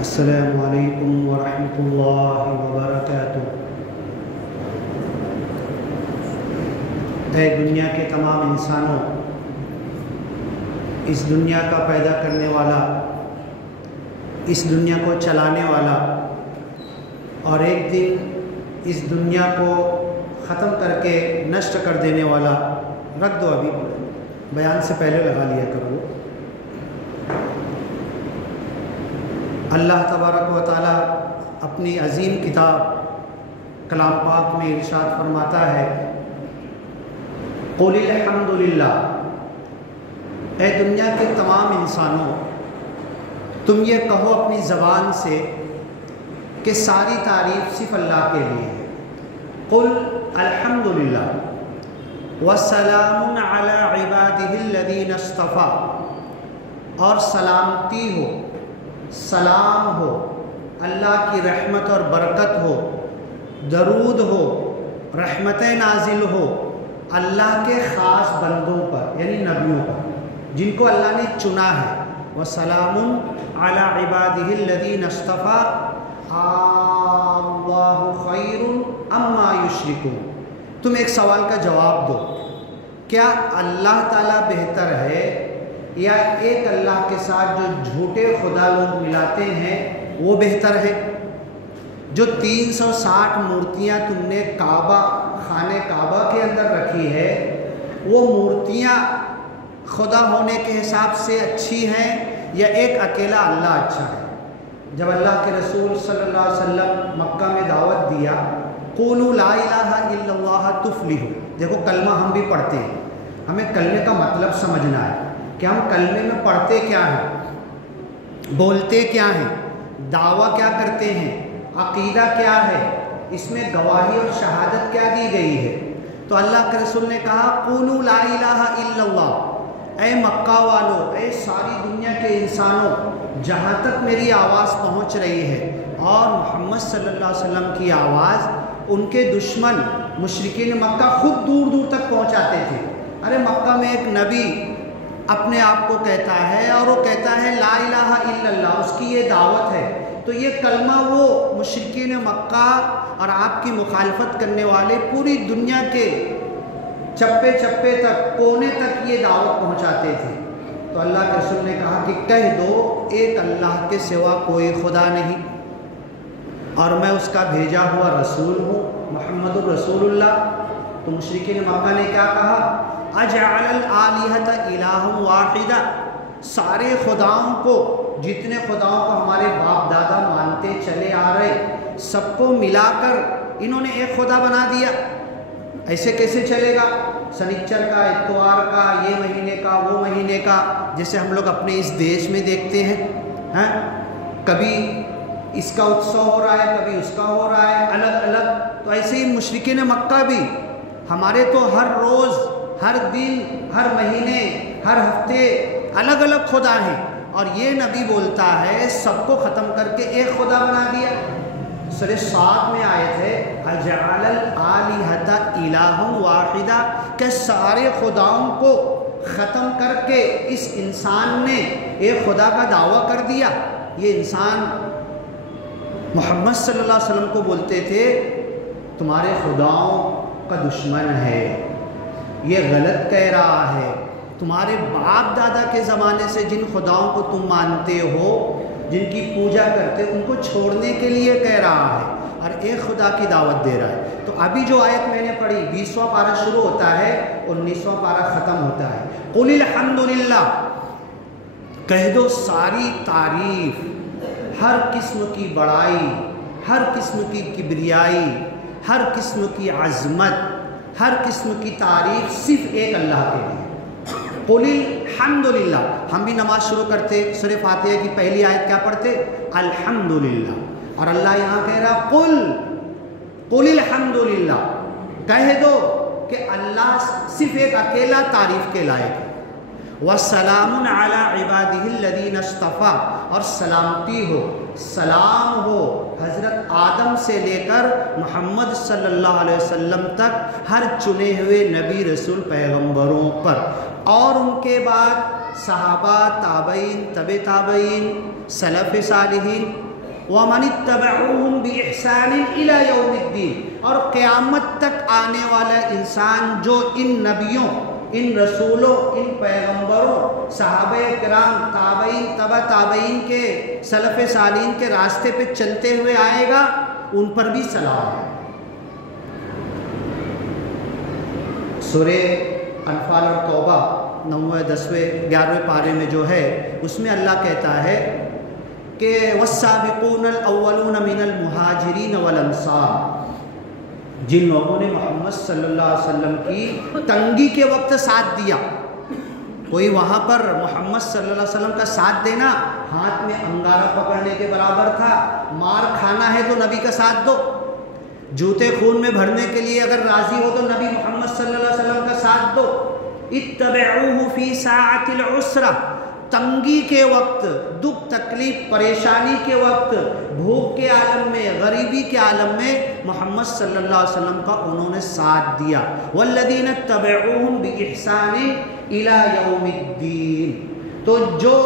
السلام علیکم ورحمۃ اللہ وبرکاتہ۔ اے دنیا کے تمام انسانوں، اس دنیا کا پیدا کرنے والا، اس دنیا کو چلانے والا اور ایک دن اس دنیا کو ختم کر کے نشٹ کر دینے والا، رکھ دو ابھی بیان سے پہلے لگا لیا کرو۔ اللہ تبارک و تعالی اپنی عظیم کتاب کلام پاک میں ارشاد فرماتا ہے، قُلِ الْحَمْدُ لِلَّهِ، اے دنیا کے تمام انسانوں تم یہ کہو اپنی زبان سے کہ ساری تعریف صرف اللہ کے لیے ہے۔ قُلْ الْحَمْدُ لِلَّهِ وَسَلَامٌ عَلَىٰ عِبَادِهِ الَّذِينَ اصْطَفَىٰ، اور سلامتی ہو، سلام ہو، اللہ کی رحمت اور برکت ہو، درود ہو، رحمتیں نازل ہو اللہ کے خاص بندوں پر، یعنی نبیوں پر جن کو اللہ نے چنا ہے۔ وَسَلَامٌ عَلَىٰ عِبَادِهِ الَّذِينَ اصْطَفَىٰ اللَّهُ خَيْرٌ عَمَّا يُشْرِكُونَ۔ تم ایک سوال کا جواب دو، کیا اللہ تعالیٰ بہتر ہے یا ایک اللہ کے ساتھ جو جھوٹے خدا لوگ ملاتے ہیں وہ بہتر ہے؟ جو 360 مورتیاں تم نے خانہ کعبہ کے اندر رکھی ہے، وہ مورتیاں خدا ہونے کے حساب سے اچھی ہیں یا ایک اکیلا اللہ اچھا ہے؟ جب اللہ کے رسول صلی اللہ علیہ وسلم مکہ میں دعوت دیا، قولوا لا الہ الا اللہ تفلحوا، دیکھو کلمہ ہم بھی پڑھتے ہیں، ہمیں کلمے کا مطلب سمجھنا ہے کہ ہم کلمے میں پڑھتے کیا ہیں، بولتے کیا ہیں، دعویٰ کیا کرتے ہیں، عقیدہ کیا ہے، اس میں گواہی اور شہادت کیا دی گئی ہے۔ تو اللہ کے رسول نے کہا قولوا لا الہ الا اللہ، اے مکہ والو، اے ساری دنیا کے انسانوں، جہاں تک میری آواز پہنچ رہی ہے، اور محمد صلی اللہ علیہ وسلم کی آواز ان کے دشمن مشرکین مکہ خود دور دور تک پہنچاتے تھے۔ ارے مکہ میں ایک نبی اپنے آپ کو کہتا ہے اور وہ کہتا ہے لا الہ الا اللہ، اس کی یہ دعوت ہے، تو یہ کلمہ وہ مشرکین مکہ اور آپ کی مخالفت کرنے والے پوری دنیا کے چپے چپے تک، کونے تک یہ دعوت پہنچاتے تھے۔ تو اللہ کے رسول نے کہا کہ کہہ دو ایک اللہ کے سوا کوئی خدا نہیں، اور میں اس کا بھیجا ہوا رسول ہوں، محمد الرسول اللہ۔ تو مشرکین مکہ نے کیا کہا، اجعل الآلہۃ الہ واحدہ، سارے خداؤں کو، جتنے خداؤں کو ہمارے باپ دادا مانتے چلے آ رہے، سب کو ملا کر انہوں نے ایک خدا بنا دیا، ایسے کیسے چلے گا؟ سنیچر کا، اتوار کا، یہ مہینے کا، وہ مہینے کا، جیسے ہم لوگ اپنے اس دیش میں دیکھتے ہیں، کبھی اس کا اتسو ہو رہا ہے، کبھی اس کا ہو رہا ہے، الگ الگ۔ تو ایسے ہی مشرکین مکہ بھی، ہمارے تو ہر روز، ہر دن، ہر مہینے، ہر ہفتے الگ الگ خدا ہیں، اور یہ نبی بولتا ہے سب کو ختم کر کے ایک خدا بنا دیا۔ سورہ 7 میں آیت ہے اجعل الآلہۃ الہ واحدہ، کہ سارے خداؤں کو ختم کر کے اس انسان نے ایک خدا کا دعویٰ کر دیا۔ یہ انسان محمد صلی اللہ علیہ وسلم کو بولتے تھے تمہارے خداؤں کا دشمن ہے، یہ غلط کہہ رہا ہے، تمہارے باپ دادا کے زمانے سے جن خداؤں کو تم مانتے ہو، جن کی پوجا کرتے، ان کو چھوڑنے کے لیے کہہ رہا ہے اور ایک خدا کی دعوت دے رہا ہے۔ تو ابھی جو آیت میں نے پڑھی، 20واں پارہ شروع ہوتا ہے اور 19واں پارہ ختم ہوتا ہے۔ قُلِ الْحَمْدُ لِلَّهِ، کہہ دو ساری تعریف، ہر قسم کی بڑائی، ہر قسم کی کبریائی، ہر قسم کی عظمت، ہر قسم کی تعریف صرف ایک اللہ کے لیے۔ قُلِ الْحَمْدُ لِلَّهِ، ہم بھی نماز شروع کرتے سورہ فاتحہ کی پہلی آیت کیا پڑھتے؟ الحمدللہ، اور اللہ یہاں کہہ رہا قُلِ الْحَمْدُ لِلَّهِ، کہہ دو کہ اللہ صرف ایک اکیلا تعریف کے لائق ہے۔ وَسَلَامٌ عَلَىٰ عِبَادِهِ الَّذِينَ اصْطَفَىٰ، اور سلامتی ہو، سلام ہو حضرت آدم سے لے کر محمد صلی اللہ علیہ وسلم تک ہر چنے ہوئے نبی رسول پیغمبروں پر، اور ان کے بعد صحابہ، تابعین، تبع تابعین، سلف صالحین، وَمَنِ اتَّبَعُوهُمْ بِإِحْسَانٍ إِلَى يَوْمِ الدِّينِ، اور قیامت تک آنے والا انسان جو ان نبیوں، ان رسولوں، ان پیغمبروں، صحابہ کرام، تابعین، تبع تابعین کے، سلف صالحین کے راستے پہ چلتے ہوئے آئے گا، ان پر بھی سلام ہے۔ سورہ انفال اور توبہ 9ویں 10ویں 11ویں پارے میں جو ہے، اس میں اللہ کہتا ہے کہ والسابقون الاولون من المہاجرین والانصار، جن لوگوں نے محمد صلی اللہ علیہ وسلم کی تنگی کے وقت ساتھ دیا۔ کوئی وہاں پر محمد صلی اللہ علیہ وسلم کا ساتھ دینا ہاتھ میں انگارہ پکڑنے کے برابر تھا۔ مار کھانا ہے تو نبی کا ساتھ دو، جوتے خون میں بھرنے کے لیے اگر راضی ہو تو نبی محمد صلی اللہ علیہ وسلم کا ساتھ دو۔ اتبعوہ فی ساعۃ العسرہ، تنگی کے وقت، دکھ تکلیف پریشانی کے وقت، بھوک کے عالم میں، غریبی کے عالم میں محمد صلی اللہ علیہ وسلم کا انہوں نے ساتھ دیا۔ والذین اتبعوہم بإحسان الی یوم الدین، تو جو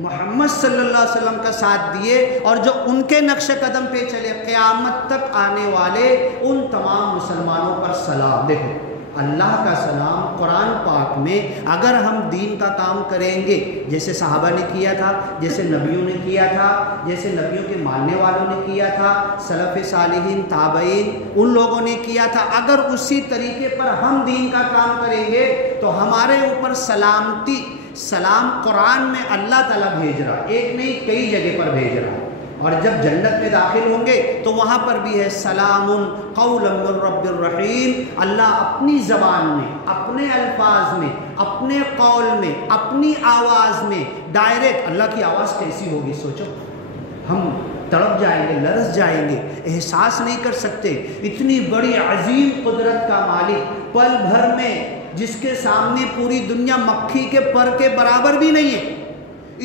محمد صلی اللہ علیہ وسلم کا ساتھ دیے اور جو ان کے نقش قدم پہ چلے، قیامت تک آنے والے ان تمام مسلمانوں پر سلام۔ دیکھو اللہ کا سلام قرآن پاک میں اگر ہم دین کا کام کریں گے، جیسے صحابہ نے کیا تھا، جیسے نبیوں نے کیا تھا، جیسے نبیوں کے ماننے والوں نے کیا تھا، سلف صالحین، تابعین، ان لوگوں نے کیا تھا، اگر اسی طریقے پر ہم دین کا کام کریں گے تو ہمارے اوپر سلامتی، سلام قرآن میں اللہ تعالیٰ بھیج رہا، ایک نہیں کئی جگہ پر بھیج رہا۔ اور جب جنت میں داخل ہوں گے تو وہاں پر بھی ہے سلام قولا من رب الرحیم، اللہ اپنی زبان میں، اپنے الفاظ میں، اپنے قول میں، اپنی آواز میں ڈائریکٹ۔ اللہ کی آواز کیسی ہوگی سوچو، ہم تڑپ جائیں گے، لرز جائیں گے، احساس نہیں کر سکتے۔ اتنی بڑی عظیم قدرت کا مالک، پل بھر میں جس کے سامنے پوری دنیا مکھی کے پر کے برابر بھی نہیں ہے،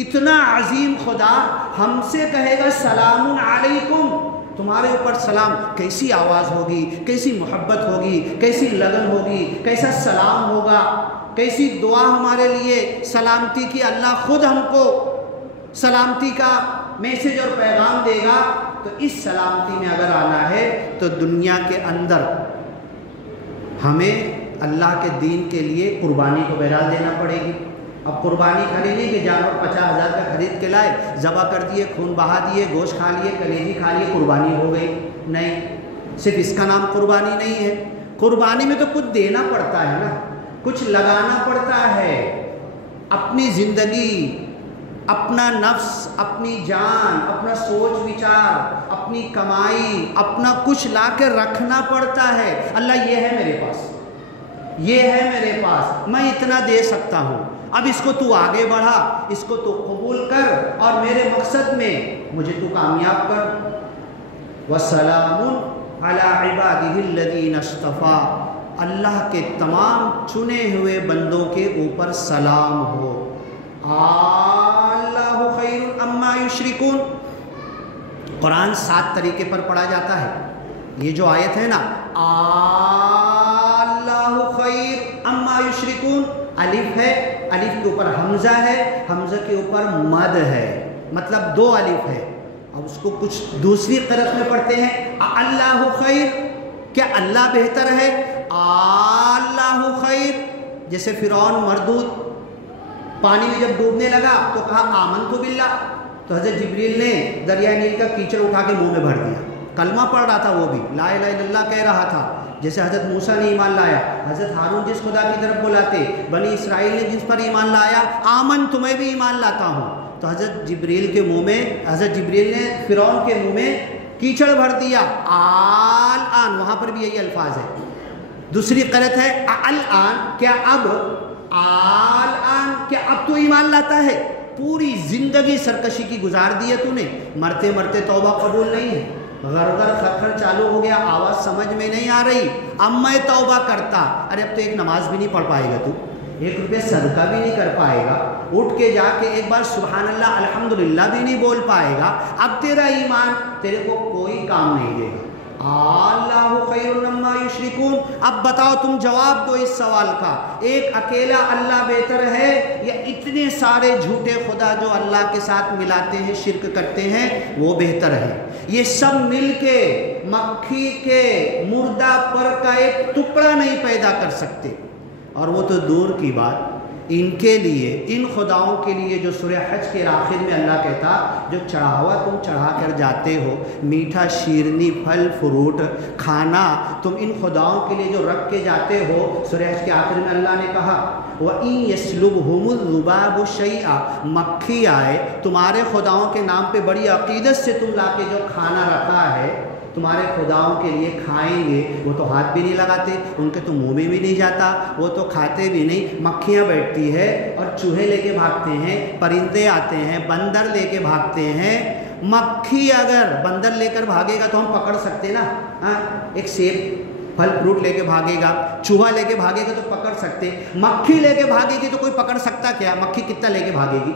اتنا عظیم خدا ہم سے کہے گا سلام علیکم، تمہارے اوپر سلام، کیسی آواز ہوگی، کیسی محبت ہوگی، کیسی لگن ہوگی، کیسا سلام ہوگا، کیسی دعا ہمارے لیے سلامتی کی، اللہ خود ہم کو سلامتی کا میسج اور پیغام دے گا۔ تو اس سلامتی میں اگر آنا ہے تو دنیا کے اندر ہمیں اللہ کے دین کے لیے قربانی کو بہرحال دینا پڑے گی۔ اب قربانی خریدی کہ جانور 50,000 کا خرید کے لائے، ذبح کر دیے، خون بہا دیے، گوشت کھا لیے، کلیجی کھا لیے، قربانی ہو گئی؟ نہیں، صرف اس کا نام قربانی نہیں ہے۔ قربانی میں تو کچھ دینا پڑتا ہے نا، کچھ لگانا پڑتا ہے، اپنی زندگی، اپنا نفس، اپنی جان، اپنا سوچ وچار، اپنی کمائی، اپنا کچھ لا کے رکھنا پڑتا ہے۔ اللہ یہ ہے میرے پاس، یہ ہے میرے پاس، میں اتنا دے سکتا ہوں، اب اس کو تو آگے بڑھا، اس کو تو قبول کر اور میرے مقصد میں مجھے تو کامیاب کر۔ وَسَلَامٌ عَلَىٰ عِبَادِهِ الَّذِينَ اصْطَفَىٰ، اللہ کے تمام چنے ہوئے بندوں کے اوپر سلام ہو۔ اللہ خیر اما یشرکون، قرآن 7 طریقے پر پڑھا جاتا ہے۔ یہ جو آیت ہے نا، اللہ خیر اما یشرکون، الف ہے، الف کے اوپر حمزہ ہے، حمزہ کے اوپر مد ہے، مطلب 2 الف ہے۔ اب اس کو کچھ دوسری قرأت میں پڑھتے ہیں اللہ خیر، کیا اللہ بہتر ہے؟ اللہ خیر، جیسے فرعون مردود پانی میں جب ڈوبنے لگا تو کہا آمنت باللہ، تو حضرت جبریل نے دریائے نیل کا کیچڑ اٹھا کے منہ میں بھر دیا، کلمہ پڑھ رہا تھا، وہ بھی لا الہ الا اللہ کہہ رہا تھا۔ جیسے حضرت موسیٰ نے ایمان لایا، حضرت ہارون جس خدا کی طرف بلاتے، بنی اسرائیل نے جس پر ایمان لایا، آمن تمہیں بھی ایمان لاتا ہوں، تو حضرت جبریل کے منہ میں، حضرت جبریل نے فرعون کے منہ میں کیچڑ بھر دیا، الآن، وہاں پر بھی یہی الفاظ ہے۔ دوسری قرأت ہے الآن، کیا اب، الآن کیا اب تو ایمان لاتا ہے؟ پوری زندگی سرکشی کی گزار دی ہے تو نے، مرتے مرتے توبہ قبول نہیں ہے، غرغر خرخر چالو ہو گیا، آواز سمجھ میں نہیں آ رہی، اب میں توبہ کرتا، ارے اب تو ایک نماز بھی نہیں پڑھ پائے گا تو، 1 روپیہ صدقہ بھی نہیں کر پائے گا، اٹھ کے جا کے ایک بار سبحان اللہ الحمدللہ بھی نہیں بول پائے گا، اب تیرا ایمان تیرے کو کوئی کام نہیں دے گا۔ اللہ خیر مما یشرکون، اب بتاؤ تم جواب دو اس سوال کا، ایک اکیلا اللہ بہتر ہے یا اتنے سارے جھوٹے خدا جو اللہ کے ساتھ ملاتے ہیں، شرک کرتے ہیں، وہ بہتر ہے؟ یہ سب مل کے مکھی کے مردہ پر کا ایک ٹکڑا نہیں پیدا کر سکتے، اور وہ تو دور کی بات ان کے لیے، ان خداؤں کے لیے جو سورہ حج کے آخر میں اللہ کہتا جو چڑھاوا تم چڑھا کر جاتے ہو، میٹھا شیرنی پھل فروٹ کھانا تم ان خداؤں کے لیے جو رکھ کے جاتے ہو، سورہ حج کے آخر میں اللہ نے کہا وَإِن يَسْلُبْهُمُ الذُّبَابُ شَيْئًا، مکھی آئے تمہارے خداؤں کے نام پہ بڑی عقیدت سے تم لا کے جو کھانا رکھا ہے تمہارے خداؤں کے لیے کھائیں گے، وہ تو ہاتھ بھی نہیں لگاتے، ان کے تو منہ میں بھی نہیں جاتا، وہ تو کھاتے بھی نہیں، مکھیاں بیٹھتی ہے اور چوہے لے کے بھاگتے ہیں، پرندے آتے ہیں، بندر لے کے بھاگتے ہیں۔ مکھی اگر بندر لے کر بھاگے گا تو ہم پکڑ سکتے نا، ایک سیب پھل فروٹ لے کے بھاگے گا، چوہا لے کے بھاگے گا تو پکڑ سکتے، مکھی لے کے بھاگے گی تو کوئی پکڑ سکتا کیا؟ مکھی کتنا لے کے بھاگے گی،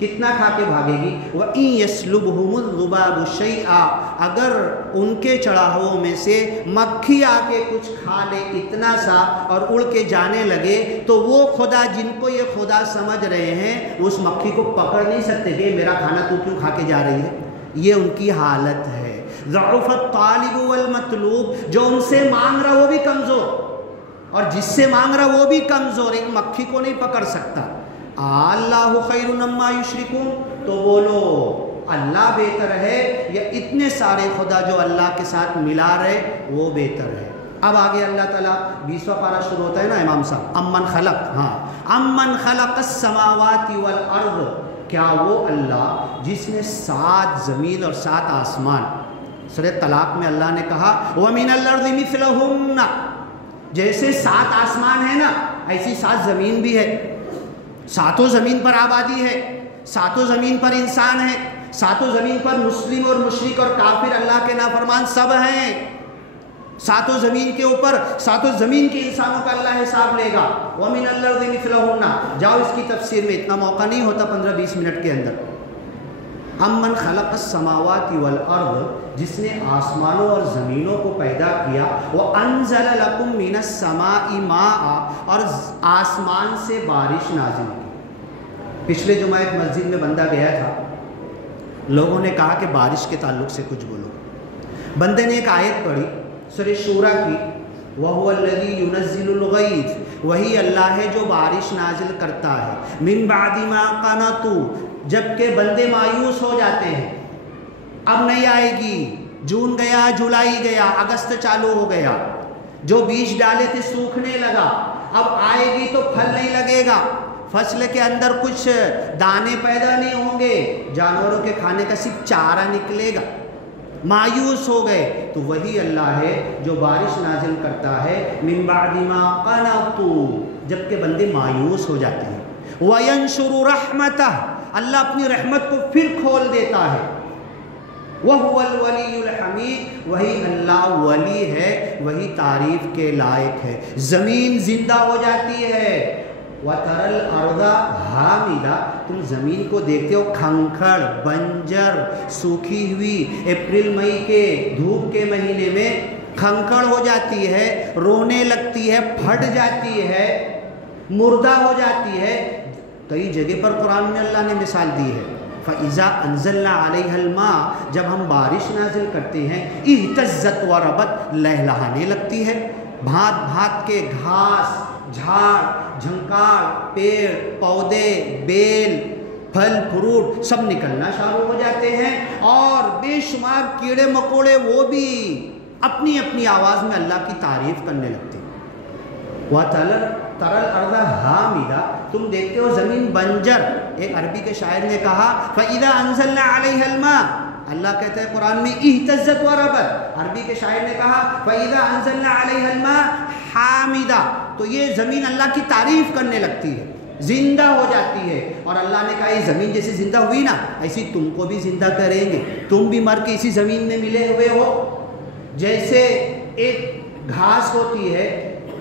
کتنا کھا کے بھاگے گی؟ وَإِن يَسْلُبْهُمُ الذُّبَابُ شَيْئًا، اگر ان کے چڑھاووں میں سے مکھی آ کے کچھ کھا لے اتنا سا اور اڑ کے جانے لگے، تو وہ خدا جن کو یہ خدا سمجھ رہے ہیں اس مکھی کو پکڑ نہیں سکتے کہ میرا کھانا تو کیوں کھا کے جا رہی ہے؟ یہ ان کی حالت ہے۔ ضعف الطالب والمطلوب، جو ان سے مانگ رہا وہ بھی کمزور اور جس سے مانگ رہا وہ بھی کمزور، ایک مکھی کو نہیں پکڑ سکتا۔ اللہ خیر مما یشرکون، تو بولو اللہ بہتر ہے یا اتنے سارے خدا جو اللہ کے ساتھ ملا رہے وہ بہتر ہے؟ اب آگے اللہ تعالیٰ 20واں پارہ شروع ہوتا ہے نا امام صاحب، امن خلق، امن خلق السماوات والارض، کیا وہ اللہ جس نے 7 زمین اور 7 آسمان، سورہ طلاق میں اللہ نے کہا وَمِنَ الْأَرْضِ مِثْلَهُنَّ، جیسے 7 آسمان ہے نا ایسی 7 زمین بھی ہے، 7 زمین پر آبادی ہے، 7 زمین پر انسان ہے، 7 زمین پر مسلم اور مشرک اور کافر اللہ کے نافرمان سب ہیں، 7 زمین کے اوپر 7 زمین کے انسانوں کا اللہ حساب لے گا۔ وَمِنَ الْأَرْضِ مِثْلَهُنَّ، جاؤ اس کی تفسیر میں، اتنا موقع نہیں ہوتا 15-20 منٹ کے اندر۔ امن خلق السماوات والارض، جس نے آسمانوں اور زمینوں کو پیدا کیا، وَأَنزَلَ لَكُم مِّنَ السَّمَاءِ مَاءً، اور آسمان سے بارش نازل کی۔ پچھلے جمعہ ایک مسجد میں بندہ گیا تھا، لوگوں نے کہا کہ بارش کے تعلق سے کچھ بولو، بندے نے ایک آیت پڑھی سورہ شورى کی، وَهُوَ الَّذِي يُنَزِّلُ الْغَيْثَ، وہی اللہ ہے جو بارش نازل کرتا ہے، مِن بَعْدِ مَا قَنَطُوا، جبکہ بندے مایوس ہو جاتے ہیں، اب نہیں آئے گی، جون گیا، جولائی گیا، اگست چالو ہو گیا، جو بیج ڈالے تھے سوکھنے لگا، اب آئے گی تو پھل نہیں لگے گا، فصل کے اندر کچھ دانے پیدا نہیں ہوں گے، جانوروں کے کھانے کا صرف چارہ نکلے گا، مایوس ہو گئے، تو وہی اللہ ہے جو بارش نازل کرتا ہے من بعد ما قنطوا، جبکہ بندے مایوس ہو جاتے ہیں، وینشر رحمتہ، اللہ اپنی رحمت کو پھر کھول دیتا ہے، وَهُوَ الْوَلِيُّ الْحَمِيدُ، وہی اللہ ولی ہے، وہی تعریف کے لائق ہے۔ زمین زندہ ہو جاتی ہے، وَتَرَى الْأَرْضَ حَامِدَةً، تم زمین کو دیکھتے ہو کھنکھڑ بنجر سوکھی ہوئی، اپریل مئی کے دھوپ کے مہینے میں کھنکھڑ ہو جاتی ہے، رونے لگتی ہے، پھٹ جاتی ہے، مردہ ہو جاتی ہے۔ کئی جگہ پر قرآن میں اللہ نے مثال دی ہے، فَإِذَا أَنزَلْنَا عَلَيْهَا الْمَاءَ، جب ہم بارش نازل کرتے ہیں، اهتزت وربت، لہلہانے لگتی ہے، بھانت بھانت کے گھاس جھاڑ جھنکار پیڑ پودے بیل پھل فروٹ سب نکلنا شروع ہو جاتے ہیں، اور بے شمار کیڑے مکوڑے وہ بھی اپنی اپنی آواز میں اللہ کی تعریف کرنے لگتے ہیں۔ تَرَى الْأَرْضَ حَامِدَةً، تم دیکھتے ہو زمین بنجر۔ ایک عربی کے شاعر نے کہا فَإِذَا أَنزَلْنَا عَلَيْهَا الْمَاءَ، اللہ کہتے ہیں قرآن میں اهتزت وربت، عربی کے شاعر نے کہا فَإِذَا أَنزَلْنَا عَلَيْهَا الْمَاءَ حَامِدَةً، تو یہ زمین اللہ کی تعریف کرنے لگتی ہے، زندہ ہو جاتی ہے، اور اللہ نے کہا یہ زمین جیسے زندہ ہوئی نا ایسی تم کو بھی زندہ کریں گے، تم بھی مر کے اسی زمین میں ملے ہوئے ہو۔ جیسے ایک گھاس ہوتی ہے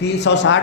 360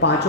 5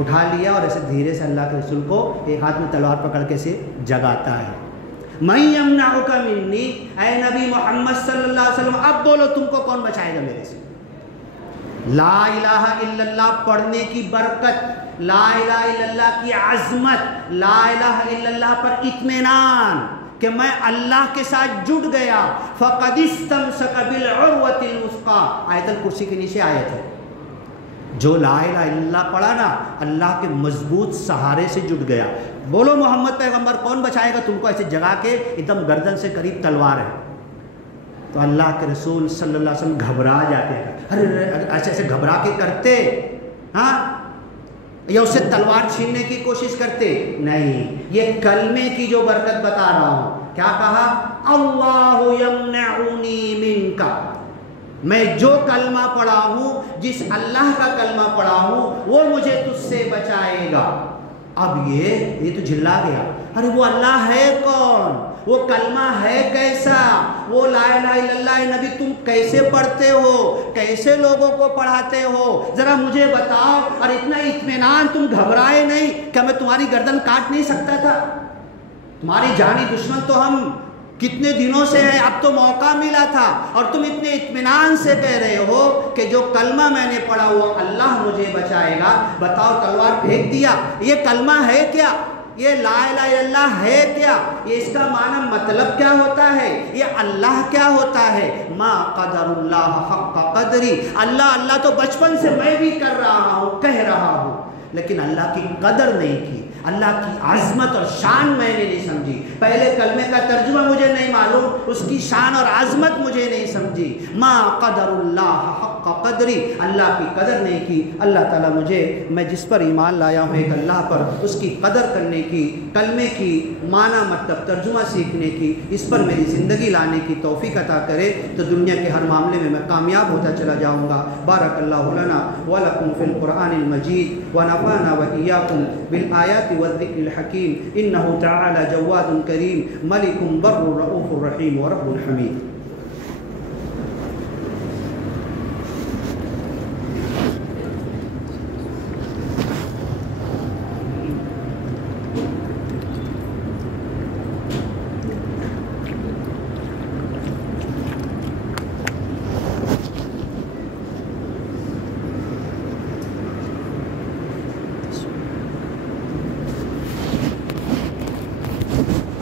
اٹھا لیا اور ایسے دھیرے سے اللہ کے رسول کو ایک ہاتھ میں تلوار پکڑ کے سے جگاتا ہے. مَن یمنعک منی، اے نبی محمد صلی اللہ علیہ وسلم اب بولو تم کو کون بچائے گا میرے سے. لا الہ الا اللہ پڑھنے کی برکت، لا الہ الا اللہ کی عظمت، لا الہ الا اللہ پر اطمینان کہ میں اللہ کے ساتھ جڑ گیا. فَقَدِ اسْتَمْسَكَ بِالْعُرْوَةِ الْوُثْقَىٰ، آیت الکرسی کے نیچے آیت ہے. جو لا الہ الا اللہ پڑھا نا اللہ کے مضبوط سہارے سے جڑ گیا. بولو محمد پیغمبر کون بچائے گا تم کو ایسے جگا کے ایک دم گردن سے قریب تلوار ہے. تو اللہ کے رسول صلی اللہ علیہ وسلم گھبرا جاتے ہیں. ارے ایسے ایسے گھبرا کے کرتے ہاں یا اس سے تلوار چھیننے کی کوشش کرتے نہیں. یہ کلمے کی جو برکت بتا رہا ہوں. کیا کہا؟ اللہ یمنعنی منک، میں جو کلمہ پڑھا ہوں، جس اللہ کا کلمہ پڑھا ہوں وہ مجھے تجھ سے بچائے گا. اب یہ تو جھلا گیا. ارے وہ اللہ ہے کون؟ وہ کلمہ ہے کیسا؟ وہ لا الہ الا اللہ نبی تم کیسے پڑھتے ہو؟ کیسے لوگوں کو پڑھاتے ہو؟ ذرا مجھے بتاؤ. اور اتنا اطمینان، تم گھبرائے نہیں؟ کیا میں تمہاری گردن کاٹ نہیں سکتا تھا؟ تمہاری جانی دشمن تو ہم کتنے دنوں سے ہے، اب تو موقع ملا تھا اور تم اتنے اطمینان سے کہہ رہے ہو کہ جو کلمہ میں نے پڑھا وہ اللہ مجھے بچائے گا. بتاؤ تلوار پھینک دیا. یہ کلمہ ہے کیا؟ یہ لا الہ الا اللہ ہے کیا؟ یہ اس کا معنی مطلب کیا ہوتا ہے؟ یہ اللہ کیا ہوتا ہے؟ ما قدر اللہ حق قدری. اللہ اللہ تو بچپن سے میں بھی کر رہا ہوں، کہہ رہا ہوں، لیکن اللہ کی قدر نہیں کی. اللہ کی عظمت اور شان میں نے نہیں سمجھی. پہلے کلمے کا ترجمہ مجھے نہیں معلوم، اس کی شان اور عظمت مجھے نہیں سمجھی. ما قدر اللہ حق قدری، اللہ کی قدر نہیں کی. اللہ تعالیٰ مجھے، میں جس پر ایمان لایا ہوں ایک اللہ پر، اس کی قدر کرنے کی، کلمے کی معنی مطلب ترجمہ سیکھنے کی، اس پر میری زندگی لانے کی توفیق عطا کرے تو دنیا کے ہر معاملے میں میں کامیاب ہوتا چلا جاؤں گا. بارک اللہ لنا ولکم فی القرآن المجید ونفعنا وإیاکم بالآیات والذکر الحکیم. انہ تعالی جواد کریم ملک بر رؤوف رحیم ورب حمید.